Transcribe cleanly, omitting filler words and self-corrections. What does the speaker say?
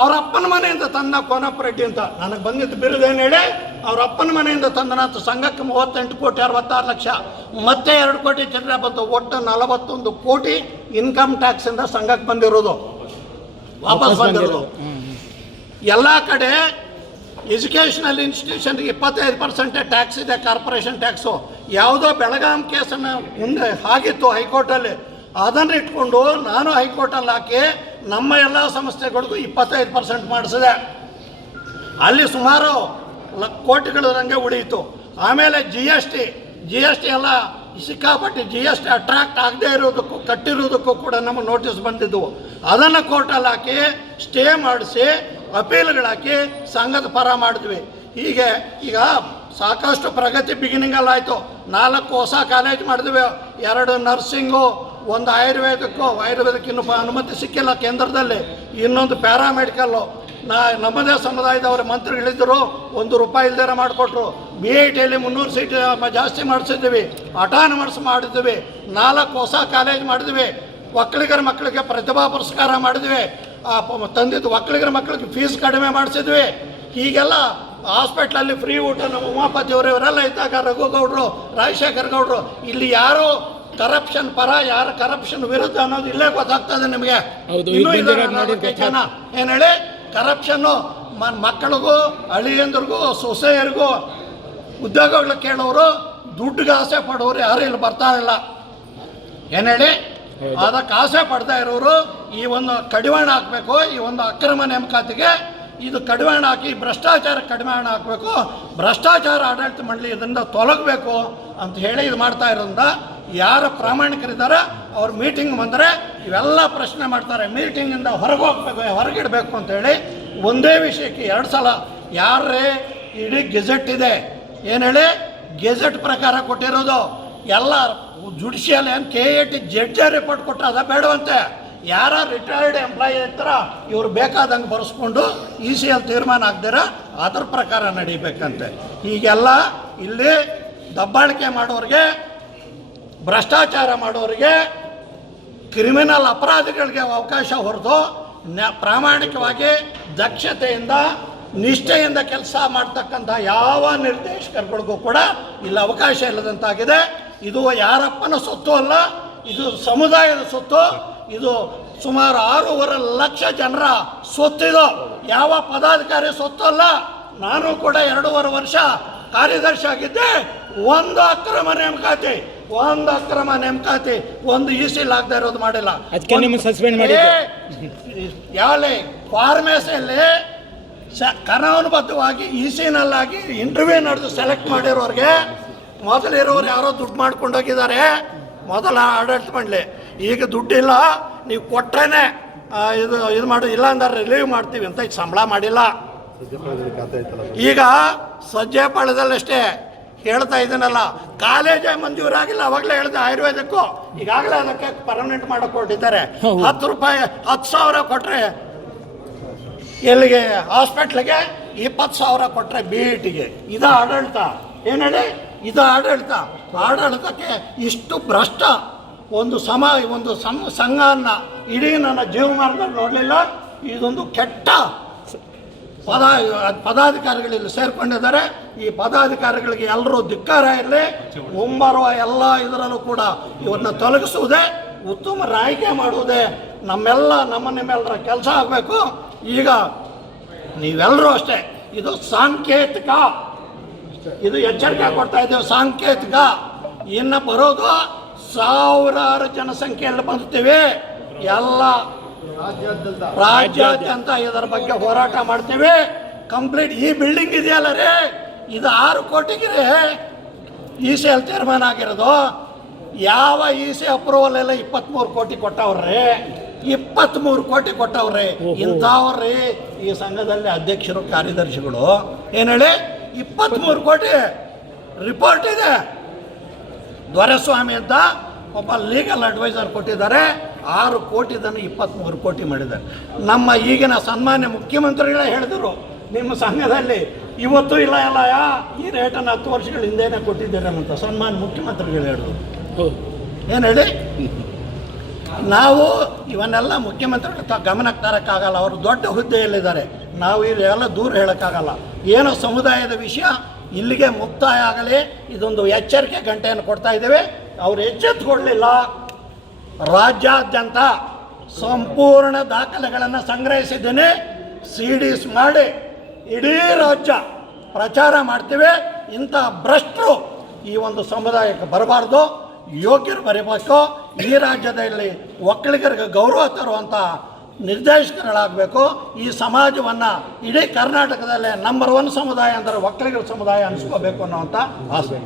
ಅವ್ರ ಅಪ್ಪನ ಮನೆಯಿಂದ ತಂದ ಕೋನಪ್ಪ ಅಂತ ನನಗೆ ಬಂದಿದ್ದು ಬಿರುದೇನು ಹೇಳಿ, ಅವ್ರ ಅಪ್ಪನ ಮನೆಯಿಂದ ತಂದನಂತ ಸಂಘಕ್ಕೆ 38,66,00,000 ಮತ್ತೆ 2 ಕೋಟಿ ಚಿಲ್ಲರೆ ಬಂತು. ಒಟ್ಟು 41 ಕೋಟಿ ಇನ್ಕಮ್ ಟ್ಯಾಕ್ಸಿಂದ ಸಂಘಕ್ಕೆ ಬಂದಿರೋದು, ವಾಪಸ್ ಬಂದಿರೋದು. ಎಲ್ಲ ಕಡೆ ಎಜುಕೇಷನಲ್ ಇನ್ಸ್ಟಿಟ್ಯೂಷನ್ಗೆ 25% ಟ್ಯಾಕ್ಸ್ ಇದೆ, ಕಾರ್ಪೊರೇಷನ್ ಟ್ಯಾಕ್ಸು. ಯಾವುದೋ ಬೆಳಗಾಂ ಕೇಸನ್ನು ಮುಂದೆ ಆಗಿತ್ತು ಹೈಕೋರ್ಟಲ್ಲಿ, ಅದನ್ನು ಇಟ್ಕೊಂಡು ನಾನು ಹೈಕೋರ್ಟಲ್ಲಿ ಹಾಕಿ ನಮ್ಮ ಎಲ್ಲ ಸಂಸ್ಥೆಗಳಿಗೂ 25% ಮಾಡಿಸಿದೆ. ಅಲ್ಲಿ ಸುಮಾರು ಕೋಟಿಗಳಂಗೆ ಉಳಿಯಿತು. ಆಮೇಲೆ ಜಿ ಎಸ್ ಟಿ ಎಲ್ಲ ಸಿಕ್ಕಾಪಟ್ಟೆ GST ಅಟ್ರಾಕ್ಟ್ ಆಗದೆ ಇರೋದಕ್ಕೂ ಕಟ್ಟಿರೋದಕ್ಕೂ ಕೂಡ ನಮಗೆ ನೋಟಿಸ್ ಬಂದಿದ್ದವು. ಅದನ್ನು ಕೋರ್ಟಲ್ಲಿ ಹಾಕಿ ಸ್ಟೇ ಮಾಡಿಸಿ ಅಪೀಲ್ಗಳಾಕಿ ಸಂಘದ ಪರ ಮಾಡಿದ್ವಿ. ಹೀಗೆ ಈಗ ಸಾಕಷ್ಟು ಪ್ರಗತಿ ಬಿಗಿನಿಂಗಲ್ಲಾಯಿತು. 4 ಹೊಸ ಕಾಲೇಜ್ ಮಾಡಿದ್ವಿ, 2 ನರ್ಸಿಂಗು, 1 ಆಯುರ್ವೇದಕ್ಕೆ ಇನ್ನೂ ಅನುಮತಿ ಸಿಕ್ಕಿಲ್ಲ ಕೇಂದ್ರದಲ್ಲಿ, ಇನ್ನೊಂದು ಪ್ಯಾರಾಮೆಡಿಕಲ್ಲು. ನಮ್ಮದೇ ಸಮುದಾಯದವರ ಮಂತ್ರಿಗಳಿದ್ದರು, ₹1 ಇಲ್ದೇರ ಮಾಡಿಕೊಟ್ರು. BITಯಲ್ಲಿ 300 ಸೀಟ್ ಜಾಸ್ತಿ ಮಾಡಿಸಿದ್ವಿ, ಅಟಾನಮಸ್ ಮಾಡಿದ್ವಿ, 4 ಹೊಸ ಕಾಲೇಜ್ ಮಾಡಿದ್ವಿ, ಒಕ್ಕಲಿಗರ ಮಕ್ಕಳಿಗೆ ಪ್ರತಿಭಾ ಪುರಸ್ಕಾರ ಮಾಡಿದ್ವಿ, ತಂದಿದ್ದು ಒಕ್ಕಲಿಗರ ಮಕ್ಕಳಿಗೆ ಫೀಸ್ ಕಡಿಮೆ ಮಾಡಿಸಿದ್ವಿ. ಹೀಗೆಲ್ಲ ಹಾಸ್ಪಿಟ್ಲಲ್ಲಿ ಫ್ರೀ ಊಟ ನಮ್ಮ ಉಮಾಪತಿಯವರು ಇವರೆಲ್ಲ ಇದ್ದಾಗ ರಘುಗೌಡರು, ರಾಜಶೇಖರ್ ಗೌಡರು, ಇಲ್ಲಿ ಯಾರು ಕರಪ್ಷನ್ ಪರ ಯಾರು ಕರಪ್ಷನ್ ವಿರುದ್ಧ ಅನ್ನೋದು ಇಲ್ಲೇ ಗೊತ್ತಾಗ್ತದೆ ನಿಮಗೆ. ಜನ ಏನು ಹೇಳಿ ಕರಪ್ಷನ್ನು ಮಕ್ಕಳಿಗೂ ಅಳಿಯಂದ್ರಿಗೂ ಸೊಸೆಯರಿಗೂ ಉದ್ಯೋಗಗಳು ಕೇಳೋರು, ದುಡ್ಡಿಗೆ ಆಸೆ ಪಡೋರು ಯಾರು ಇಲ್ಲಿ ಬರ್ತಾ ಇಲ್ಲ. ಏನು ಹೇಳಿ ಅದಕ್ಕೆ ಆಸೆ ಪಡ್ತಾ ಇರೋರು ಈ ಒಂದು ಕಡಿವಾಣ ಹಾಕಬೇಕು. ಈ ಒಂದು ಅಕ್ರಮ ನೇಮಕಾತಿಗೆ ಇದು ಕಡಿವಾಣ ಹಾಕಿ ಭ್ರಷ್ಟಾಚಾರ ಕಡಿವಾಣ ಹಾಕಬೇಕು, ಭ್ರಷ್ಟಾಚಾರ ಆಡಳಿತ ಮಂಡಳಿ ಇದರಿಂದ ತೊಲಗಬೇಕು ಅಂತ ಹೇಳಿ ಇದು ಮಾಡ್ತಾ ಇರೋದ್ರಿಂದ ಯಾರು ಪ್ರಾಮಾಣಿಕರಿದ್ದಾರೆ ಅವ್ರು ಮೀಟಿಂಗ್ ಬಂದರೆ ಇವೆಲ್ಲ ಪ್ರಶ್ನೆ ಮಾಡ್ತಾರೆ. ಮೀಟಿಂಗಿಂದ ಹೊರಗಿಡಬೇಕು ಅಂತೇಳಿ ಒಂದೇ ವಿಷಯಕ್ಕೆ 2 ಸಲ ಯಾರೇ ಇಡೀ ಗೆಜೆಟ್ ಇದೆ, ಏನು ಹೇಳಿ ಗೆಜೆಟ್ ಪ್ರಕಾರ ಕೊಟ್ಟಿರೋದು ಎಲ್ಲ ಜುಡಿಷಿಯಲ್ ಏನು KAT ಜಡ್ಜ ರಿಪೋರ್ಟ್ ಕೊಟ್ಟರೆ ಅದ ಬೇಡವಂತೆ. ಯಾರ ರಿಟೈರ್ಡ್ ಎಂಪ್ಲಾಯಿ ಇರ್ತಾರ ಇವ್ರು ಬೇಕಾದಂಗೆ ಬರೆಸ್ಕೊಂಡು ECL ತೀರ್ಮಾನ ಆಗದಿರ ಅದ್ರ ಪ್ರಕಾರ ನಡೀಬೇಕಂತೆ. ಹೀಗೆಲ್ಲ ಇಲ್ಲಿ ದಬ್ಬಾಳಿಕೆ ಮಾಡೋರಿಗೆ, ಭ್ರಷ್ಟಾಚಾರ ಮಾಡೋರಿಗೆ, ಕ್ರಿಮಿನಲ್ ಅಪರಾಧಿಗಳಿಗೆ ಅವಕಾಶ ಹೊರತು ಪ್ರಾಮಾಣಿಕವಾಗಿ ದಕ್ಷತೆಯಿಂದ ನಿಷ್ಠೆಯಿಂದ ಕೆಲಸ ಮಾಡ್ತಕ್ಕಂಥ ಯಾವ ನಿರ್ದೇಶಕರುಗಳಿಗೂ ಕೂಡ ಇಲ್ಲಿ ಅವಕಾಶ ಇಲ್ಲದಂತಾಗಿದೆ. ಇದು ಯಾರಪ್ಪನ ಸೊತ್ತು ಅಲ್ಲ, ಇದು ಸಮುದಾಯದ ಸೊತ್ತು. ಇದು ಸುಮಾರು 6.5 ಲಕ್ಷ ಜನರ ಸೊತ್ತಿದು, ಯಾವ ಪದಾಧಿಕಾರಿ ಸೊತ್ತು ಅಲ್ಲ. ನಾನು ಕೂಡ 2.5 ವರ್ಷ ಕಾರ್ಯದರ್ಶಿ ಆಗಿದ್ದೆ. ಒಂದು ಅಕ್ರಮ ನೇಮಕಾತಿ ಒಂದು ECL ಆಗದೆ ಇರೋದು ಮಾಡಿಲ್ಲ. ಯಾವೇ ಫಾರ್ಮೇಸಿಯಲ್ಲಿ ಕಾನೂನುಬದ್ಧವಾಗಿ ECನಲ್ಲಾಗಿ ಇಂಟರ್ವ್ಯೂ ನಡೆದು ಸೆಲೆಕ್ಟ್ ಮಾಡಿರೋರಿಗೆ ಮೊದಲಿರೋರು ಯಾರೋ ದುಡ್ಡು ಮಾಡ್ಕೊಂಡೋಗಿದ್ದಾರೆ, ಮೊದಲ ಆಡಳಿತ ಮಂಡಳಿ. ಈಗ ದುಡ್ಡಿಲ್ಲ, ನೀವು ಕೊಟ್ಟರೆ ಇದು ಮಾಡಿ, ಇಲ್ಲ ಅಂದ್ರೆ ರಿಲೀವ್ ಮಾಡ್ತೀವಿ ಅಂತ ಈಗ ಸಂಬಳ ಮಾಡಿಲ್ಲ. ಈಗ ಸಜ್ಜೆಪಾಳ್ಯದಲ್ಲಷ್ಟೇ ಹೇಳ್ತಾ ಇದ್ದೀನಲ್ಲ, ಕಾಲೇಜೇ ಮಂಜೂರಾಗಿಲ್ಲ. ಅವಾಗಲೇ ಹೇಳಿದೆ ಆಯುರ್ವೇದಕ್ಕೂ ಈಗಾಗಲೇ ಅದಕ್ಕೆ ಪರ್ಮನೆಂಟ್ ಮಾಡಕ್ಕೆ ಕೊಟ್ಟಿದ್ದಾರೆ. ₹10,000 ಕೊಟ್ಟರೆ ಎಲ್ಲಿಗೆ ಹಾಸ್ಪಿಟ್ಲಿಗೆ, 20,000 ಕೊಟ್ಟರೆ BITಗೆ. ಇದು ಆಡಳಿತ. ಏನು ಹೇಳಿ ಇದು ಆಡಳಿತಕ್ಕೆ ಇಷ್ಟು ಭ್ರಷ್ಟ ಒಂದು ಸಂಘನ ಇಡೀ ನನ್ನ ಜೀವಮಾನದಲ್ಲಿ ನೋಡಲಿಲ್ಲ. ಇದೊಂದು ಕೆಟ್ಟ ಪದಾಧಿಕಾರಿಗಳಲ್ಲಿ ಸೇರ್ಕೊಂಡಿದ್ದಾರೆ. ಈ ಪದಾಧಿಕಾರಿಗಳಿಗೆ ಎಲ್ಲರೂ ಧಿಕ್ಕಾರ ಇರಲಿ. ಮುಂಬರುವ ಎಲ್ಲ ಇದರಲ್ಲೂ ಕೂಡ ಇವನ್ನ ತೊಲಗಿಸುವುದೇ, ಉತ್ತಮ ಆಯ್ಕೆ ಮಾಡುವುದೇ ನಿಮ್ಮೆಲ್ಲರ ಕೆಲಸ ಆಗಬೇಕು. ಈಗ ನೀವೆಲ್ಲರೂ ಅಷ್ಟೇ, ಇದು ಸಾಂಕೇತಿಕ, ಇದು ಎಚ್ಚರಿಕೆ ಕೊಡ್ತಾ ಇದ್ದೇವೆ, ಸಾಂಕೇತಿಕ. ಇನ್ನು ಬರೋದು ಸಾವಿರಾರು ಜನಸಂಖ್ಯೆಯಲ್ಲಿ ಬಂದುತ್ತೀವಿ. ಎಲ್ಲ ರಾಜ್ಯಾದ್ಯಂತ ಇದರ ಬಗ್ಗೆ ಹೋರಾಟ ಮಾಡ್ತೀವಿ. ಕಂಪ್ಲೀಟ್ ಈ ಬಿಲ್ಡಿಂಗ್ ಇದೆಯಲ್ಲ ರೀ, ಇದು 6 ಕೋಟಿಗೆ ECL ತೀರ್ಮಾನ ಆಗಿರೋದು. ಯಾವ EC ಅಪ್ರೂವಲ್ ಎಲ್ಲ 23 ಕೋಟಿ ಕೊಟ್ಟವ್ರಿ, 23 ಕೋಟಿ ಕೊಟ್ಟವ್ರಿ. ಇಂಥವ್ರಿ ಈ ಸಂಘದಲ್ಲಿ ಅಧ್ಯಕ್ಷರು, ಕಾರ್ಯದರ್ಶಿಗಳು. ಏನು ಹೇಳಿ 23 ಕೋಟಿ ರಿಪೋರ್ಟ್ ಇದೆ. ದೊರೆಸ್ವಾಮಿ ಅಂತ ಒಬ್ಬ ಲೀಗಲ್ ಅಡ್ವೈಸರ್ ಕೊಟ್ಟಿದ್ದಾರೆ. 6 ಕೋಟಿದನ್ನು 23 ಕೋಟಿ ಮಾಡಿದ್ದಾರೆ. ನಮ್ಮ ಈಗಿನ ಸನ್ಮಾನ್ಯ ಮುಖ್ಯಮಂತ್ರಿಗಳೇ ಹೇಳಿದರು, ನಿಮ್ಮ ಸಂಘದಲ್ಲಿ ಇವತ್ತು ಇಲ್ಲ ಈ ರೇಟನ್ನು 10 ವರ್ಷಗಳ ಹಿಂದೆನೇ ಕೊಟ್ಟಿದ್ದೀರ ಅಂತ ಸನ್ಮಾನ್ಯ ಮುಖ್ಯಮಂತ್ರಿಗಳು ಹೇಳಿದ್ರು. ಏನು ಹೇಳಿ ನಾವು ಇವನ್ನೆಲ್ಲ ಮುಖ್ಯಮಂತ್ರಿಗಳ ಗಮನಕ್ಕೆ ತರೋಕ್ಕಾಗಲ್ಲ, ಅವರು ದೊಡ್ಡ ಹುದ್ದೆಯಲ್ಲಿದ್ದಾರೆ. ನಾವು ಇದೆಲ್ಲ ದೂರ ಹೇಳೋಕ್ಕಾಗಲ್ಲ. ಏನೋ ಸಮುದಾಯದ ವಿಷಯ ಇಲ್ಲಿಗೆ ಮುಕ್ತಾಯ ಆಗಲಿ, ಇದೊಂದು ಎಚ್ಚರಿಕೆ ಗಂಟೆಯನ್ನು ಕೊಡ್ತಾ ಇದ್ದೇವೆ. ಅವರು ಎಚ್ಚೆತ್ತುಕೊಳ್ಳಲಿಲ್ಲ, ರಾಜ್ಯಾದ್ಯಂತ ಸಂಪೂರ್ಣ ದಾಖಲೆಗಳನ್ನು ಸಂಗ್ರಹಿಸಿದ್ದೇನೆ, CDs ಮಾಡಿ ಇಡೀ ರಾಜ್ಯ ಪ್ರಚಾರ ಮಾಡ್ತೀವಿ. ಇಂಥ ಭ್ರಷ್ಟರು ಈ ಒಂದು ಸಮುದಾಯಕ್ಕೆ ಬರಬಾರ್ದು, ಯೋಗ್ಯರು ಬರೀಬೇಕು. ಈ ರಾಜ್ಯದಲ್ಲಿ ಒಕ್ಕಲಿಗರಿಗೆ ಗೌರವ ತರುವಂಥ ನಿರ್ದೇಶಕಗಳಾಗಬೇಕು. ಈ ಸಮಾಜವನ್ನು ಇಡೀ ಕರ್ನಾಟಕದಲ್ಲೇ ನಂಬರ್ 1 ಸಮುದಾಯ ಅಂದರೆ ಒಕ್ಕಲಿಗರ ಸಮುದಾಯ ಅನಿಸ್ಕೋಬೇಕು ಅನ್ನೋವಂಥ ಆಸೆ.